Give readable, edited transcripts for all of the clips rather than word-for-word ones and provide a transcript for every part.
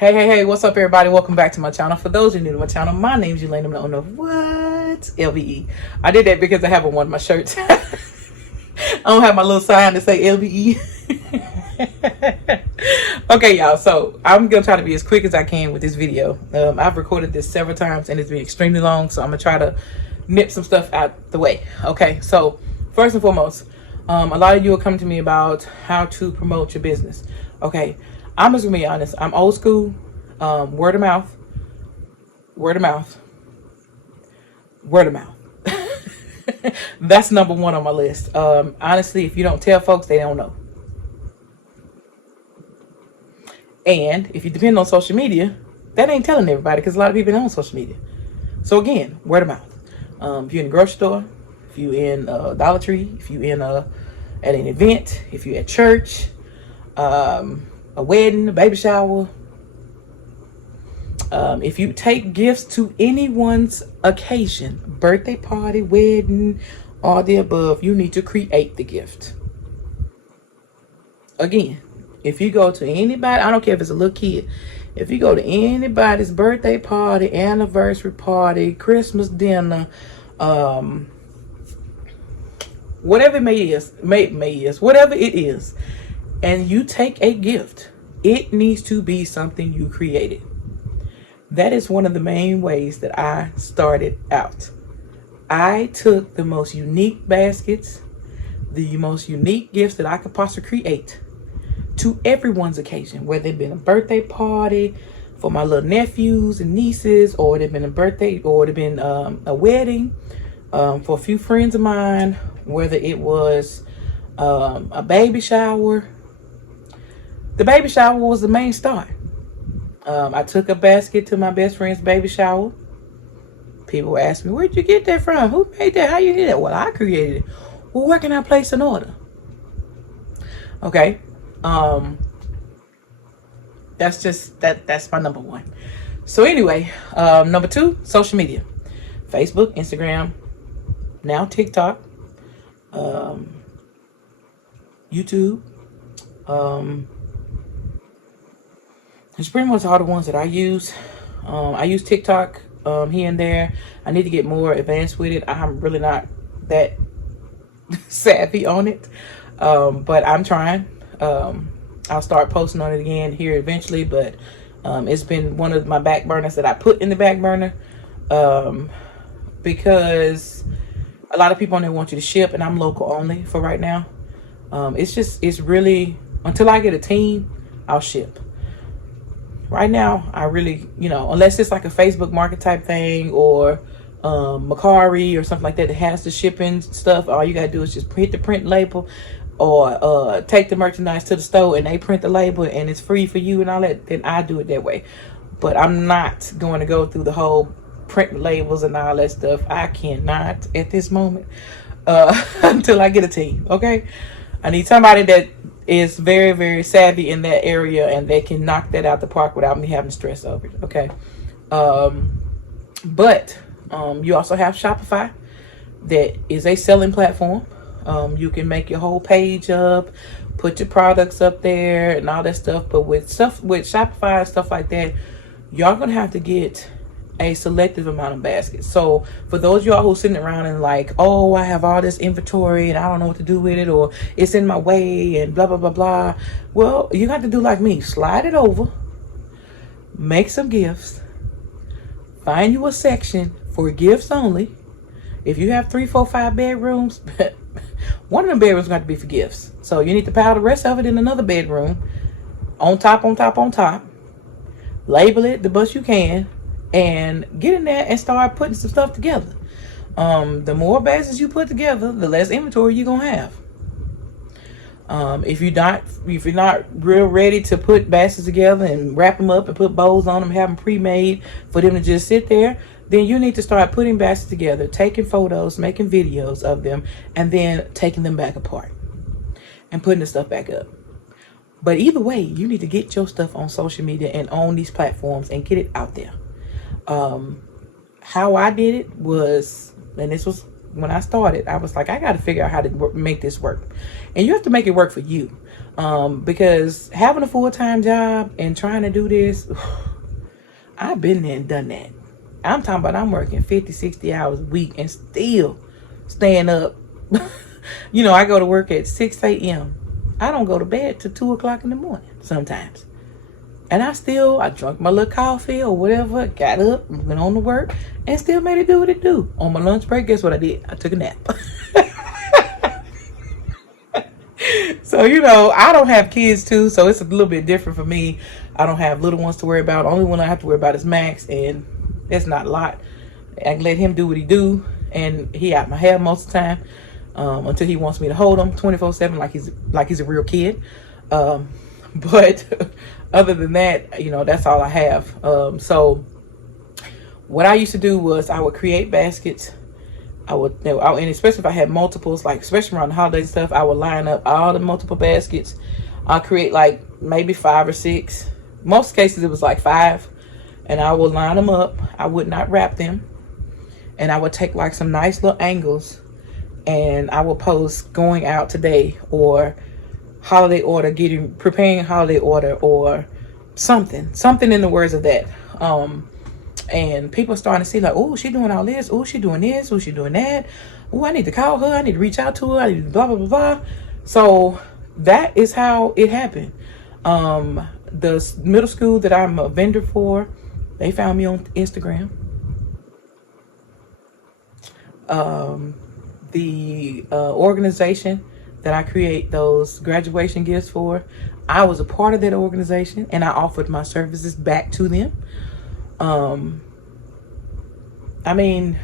Hey, what's up, everybody? Welcome back to my channel. For those who are new to my channel, my name is Elaine. I'm the owner of what? LVE. I did that because I have on one of my shirts. I don't have my little sign to say LVE. Okay, y'all, so I'm gonna try to be as quick as I can with this video. I've recorded this several times and it's been extremely long, so I'm gonna try to nip some stuff out the way. Okay, so first and foremost, a lot of you are coming to me about how to promote your business. Okay, I'm just gonna be honest. I'm old school. Word of mouth. That's number one on my list. Honestly, if you don't tell folks, they don't know. And if you depend on social media, that ain't telling everybody, because a lot of people don't on social media. So again, word of mouth. If you're in a grocery store, if you're in Dollar Tree, if you're in at an event, if you're at church, a wedding, a baby shower, if you take gifts to anyone's occasion, birthday party, wedding, all the above, you need to create the gift. Again, if you go to anybody, I don't care if it's a little kid, if you go to anybody's birthday party, anniversary party, Christmas dinner, whatever it whatever it is, and you take a gift, it needs to be something you created. That is one of the main ways that I started out. I took the most unique baskets, the most unique gifts that I could possibly create to everyone's occasion, whether it been a birthday party for my little nephews and nieces, or it had been a birthday, or it had been a wedding for a few friends of mine, whether it was a baby shower. The baby shower was the main start. I took a basket to my best friend's baby shower. People were asking me, where'd you get that from? Who made that? How you did that? Well, I created it. Well, where can I place an order? Okay. That's my number one. So anyway, number two, social media. Facebook, Instagram, now TikTok, YouTube. It's pretty much all the ones that I use. I use TikTok here and there. I need to get more advanced with it. I'm really not that savvy on it, but I'm trying. I'll start posting on it again here eventually, but it's been one of my back burners that I put in the back burner because a lot of people on there want you to ship, and I'm local only for right now. It's really, until I get a team, I'll ship. Right now, I really, unless it's like a Facebook market type thing, or Macari or something like that has the shipping stuff, all you gotta do is just hit the print label, or take the merchandise to the store and they print the label and it's free for you and all that. Then I do it that way. But I'm not going to go through the whole print labels and all that stuff. I cannot at this moment until I get a team. Okay, I need somebody that is very, very savvy in that area, and they can knock that out the park without me having to stress over it. Okay. But you also have Shopify, that is a selling platform. You can make your whole page up, put your products up there and all that stuff. But with Shopify and stuff like that, y'all gonna have to get a selective amount of baskets. So for those of y'all who are sitting around and like, oh, I have all this inventory and I don't know what to do with it, or it's in my way and blah, blah, blah, blah. Well, you got to do like me. Slide it over, make some gifts, find you a section for gifts only. If you have 3, 4, 5 bedrooms, one of them bedrooms got to be for gifts. So you need to pile the rest of it in another bedroom, on top. Label it the best you can, and get in there and start putting some stuff together. The more baskets you put together, the less inventory you're gonna have. If you're not real ready to put baskets together and wrap them up and put bows on them, have them pre-made for them to just sit there, then you need to start putting baskets together, taking photos, making videos of them, and then taking them back apart and putting the stuff back up. But either way, you need to get your stuff on social media and on these platforms and get it out there. How I did it was, and this was when I started, I was like, I got to figure out how to make this work. And you have to make it work for you. Because having a full-time job and trying to do this, I've been there and done that. I'm talking about I'm working 50, 60 hours a week and still staying up. I go to work at 6 a.m. I don't go to bed till 2 o'clock in the morning sometimes. And I drank my little coffee or whatever, got up, went on to work, and still made it do what it do. On my lunch break, guess what I did? I took a nap. So, I don't have kids too, so it's a little bit different for me. I don't have little ones to worry about. The only one I have to worry about is Max, and it's not a lot. I can let him do what he do, and he out my hair most of the time until he wants me to hold him 24/7 like he's a real kid. But other than that, that's all I have. So what I used to do was I would create baskets. And especially if I had multiples, like especially around the holiday stuff, I would line up all the multiple baskets. I'll create like maybe 5 or 6. Most cases it was like 5. And I would line them up. I would not wrap them. And I would take like some nice little angles. And I would post going out today, or holiday order, preparing holiday order, or something in the words of that. And people starting to see like, oh, she doing all this, oh, she doing this, oh, she doing that, oh, I need to call her, I need to reach out to her, I need to blah blah blah blah. So that is how it happened. The middle school that I'm a vendor for, they found me on Instagram. The organization that I create those graduation gifts for, I was a part of that organization, and I offered my services back to them. I mean,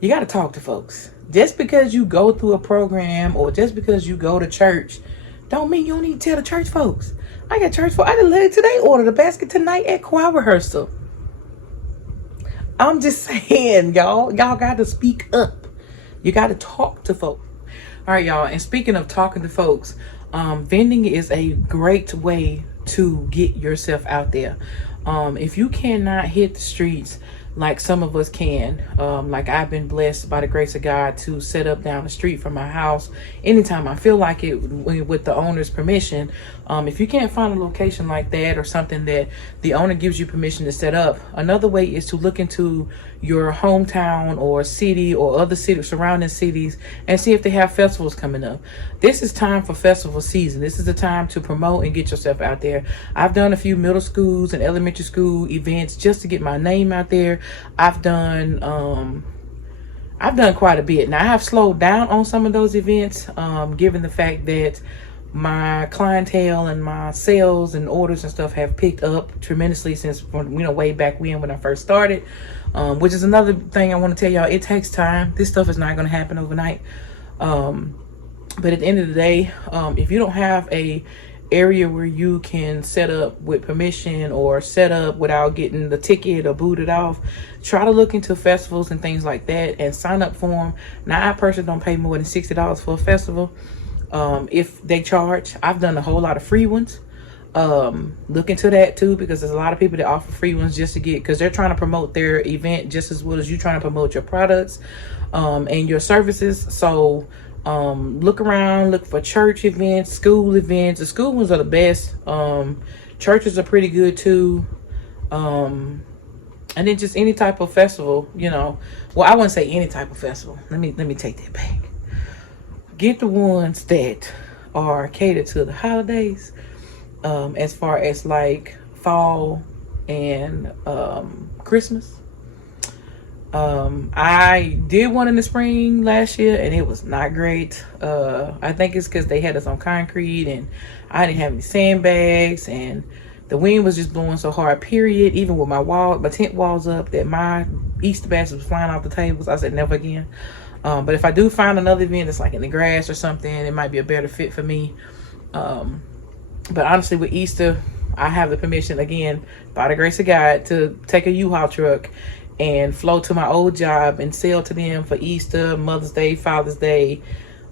you got to talk to folks. Just because you go through a program or just because you go to church, don't mean you don't need to tell the church folks. I got church folks. I didn't let it today order the basket tonight at choir rehearsal. I'm just saying, y'all got to speak up. You got to talk to folks. All right, y'all. And speaking of talking to folks, vending is a great way to get yourself out there. If you cannot hit the streets like some of us can, like I've been blessed by the grace of God to set up down the street from my house anytime I feel like it with the owner's permission. If you can't find a location like that or something that the owner gives you permission to set up, another way is to look into your hometown or city or other cities, surrounding cities, and see if they have festivals coming up. This is time for festival season. This is the time to promote and get yourself out there. I've done a few middle schools and elementary school events just to get my name out there. I've done quite a bit. Now I have slowed down on some of those events, given the fact that my clientele and my sales and orders and stuff have picked up tremendously since way back when I first started. Which is another thing I want to tell y'all. It takes time. This stuff is not going to happen overnight. But at the end of the day, if you don't have a area where you can set up with permission or set up without getting the ticket or booted off, try to look into festivals and things like that and sign up for them. Now, I personally don't pay more than $60 for a festival. If they charge, I've done a whole lot of free ones. Look into that too, because there's a lot of people that offer free ones just to because they're trying to promote their event just as well as you trying to promote your products and your services. So look around, look for church events, school events. The school ones are the best. Churches are pretty good too. And then just any type of festival, well, I wouldn't say any type of festival. Let me take that back. Get the ones that are catered to the holidays, as far as like fall and Christmas. I did one in the spring last year and it was not great. I think it's because they had us on concrete and I didn't have any sandbags and the wind was just blowing so hard, period. Even with my tent walls up, that my Easter basket was flying off the tables. I said never again. But if I do find another event that's like in the grass or something, it might be a better fit for me. But honestly, with Easter, I have the permission, again, by the grace of God, to take a U-Haul truck and flow to my old job and sell to them for Easter, Mother's Day, Father's Day,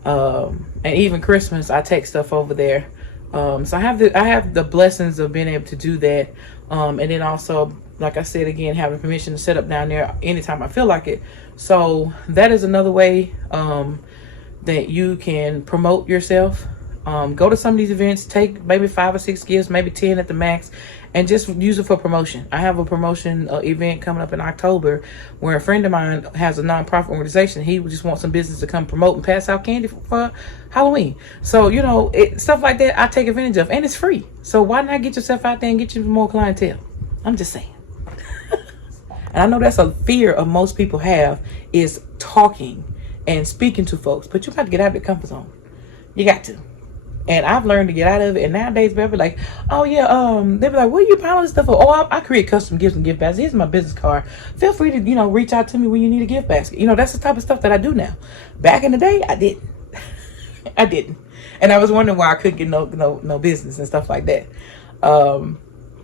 and even Christmas. I take stuff over there So I have the blessings of being able to do that. And then also, like I said again, having permission to set up down there anytime I feel like it. So that is another way that you can promote yourself. Go to some of these events, take maybe 5 or 6 gifts, maybe 10 at the max, and just use it for promotion. I have a promotion event coming up in October where a friend of mine has a nonprofit organization. He just wants some business to come promote and pass out candy for Halloween. So, you know, stuff like that I take advantage of, and it's free. So why not get yourself out there and get you more clientele? I'm just saying. And I know that's a fear of most people have, is talking and speaking to folks, but you got to get out of the comfort zone. You got to. And I've learned to get out of it. And nowadays, they'll be like, oh yeah, they'll be like, what are you piling this stuff for? Oh, I create custom gifts and gift baskets. Here's my business card. Feel free to, you know, reach out to me when you need a gift basket. You know, that's the type of stuff that I do now. Back in the day, I didn't. I didn't. And I was wondering why I couldn't get no business and stuff like that.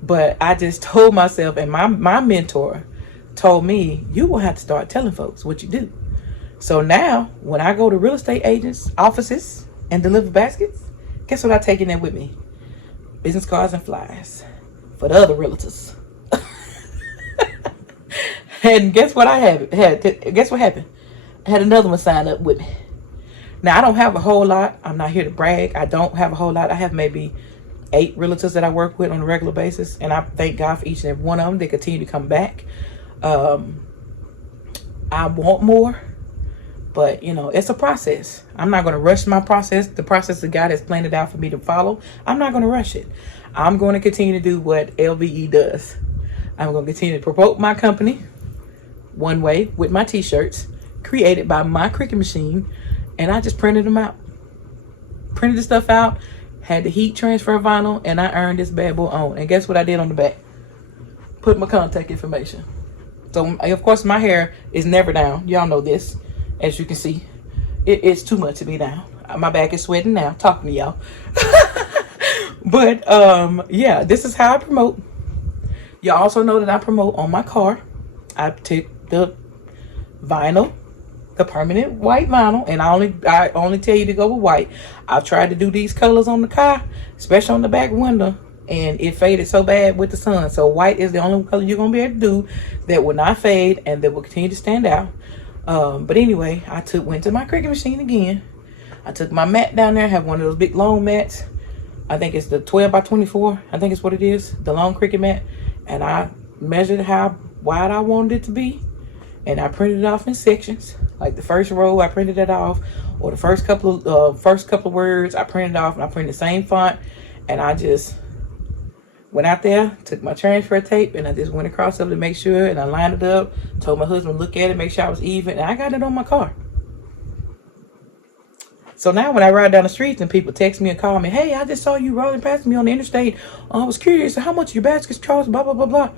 But I just told myself, and my mentor told me, you will have to start telling folks what you do. So now when I go to real estate agents' offices and deliver baskets, guess what I take in there with me? Business cards and flyers for the other realtors. And guess what guess what happened? I had another one sign up with me. Now I don't have a whole lot. I'm not here to brag. I don't have a whole lot. I have maybe 8 realtors that I work with on a regular basis. And I thank God for each and every one of them. They continue to come back. I want more. But, you know, it's a process. I'm not going to rush my process. The process that God has planned it out for me to follow, I'm not going to rush it. I'm going to continue to do what LVE does. I'm going to continue to promote my company one way with my t-shirts created by my Cricut machine. And I just printed them out. Printed the stuff out, had the heat transfer vinyl, and I earned this bad boy on. And guess what I did on the back? Put my contact information. So, of course, my hair is never down. Y'all know this. As you can see, it's too much to be down. My back is sweating now talking to y'all. But yeah, this is how I promote. Y'all also know that I promote on my car. I take the vinyl, the permanent white vinyl, and I only tell you to go with white. I've tried to do these colors on the car, especially on the back window, and it faded so bad with the sun. So white is the only color you're gonna be able to do that will not fade and that will continue to stand out. But anyway, I went to my Cricut machine again. I took my mat down there. I have one of those big long mats. I think it's the 12 by 24. I think it's what it is. The long Cricut mat. And I measured how wide I wanted it to be. And I printed it off in sections. Like the first row, I printed it off. Or the first couple of words, I printed off. And I printed the same font. And I just went out there, took my transfer tape, and I just went across it to make sure, and I lined it up, told my husband look at it, make sure I was even, and I got it on my car. So now when I ride down the streets and people text me and call me, hey, I just saw you rolling past me on the interstate. I was curious, how much your baskets cost, blah, blah, blah, blah.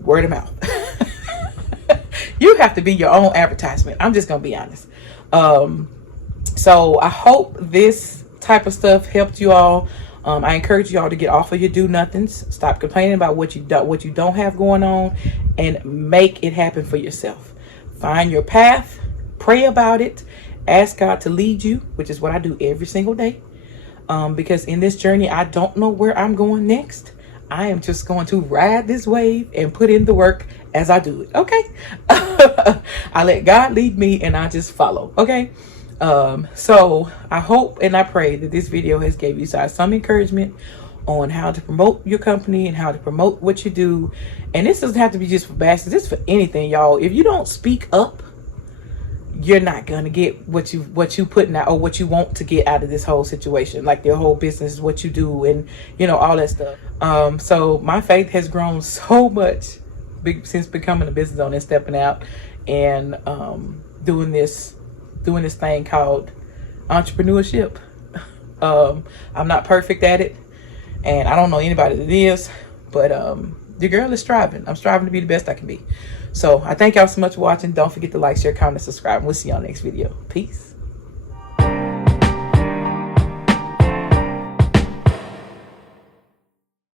Word of mouth. You have to be your own advertisement. I'm just going to be honest. So I hope this type of stuff helped you all. I encourage y'all to get off of your do-nothings. Stop complaining about what you don't have going on, and make it happen for yourself. Find your path, pray about it, ask God to lead you, which is what I do every single day. Because in this journey, I don't know where I'm going next. I am just going to ride this wave and put in the work as I do it. Okay. I let God lead me and I just follow. Okay. So I hope and I pray that this video has gave you guys some encouragement on how to promote your company and how to promote what you do. And this doesn't have to be just for baskets. This is for anything, y'all. If you don't speak up, you're not gonna get what you putting out or what you want to get out of this whole situation, like your whole business, what you do, and you know, all that stuff. So my faith has grown so much since becoming a business owner and stepping out and doing this thing called entrepreneurship. I'm not perfect at it, and I don't know anybody that is, but the girl is striving. I'm striving to be the best I can be. So I thank y'all so much for watching. Don't forget to like, share, comment, subscribe, and we'll see y'all next video. Peace.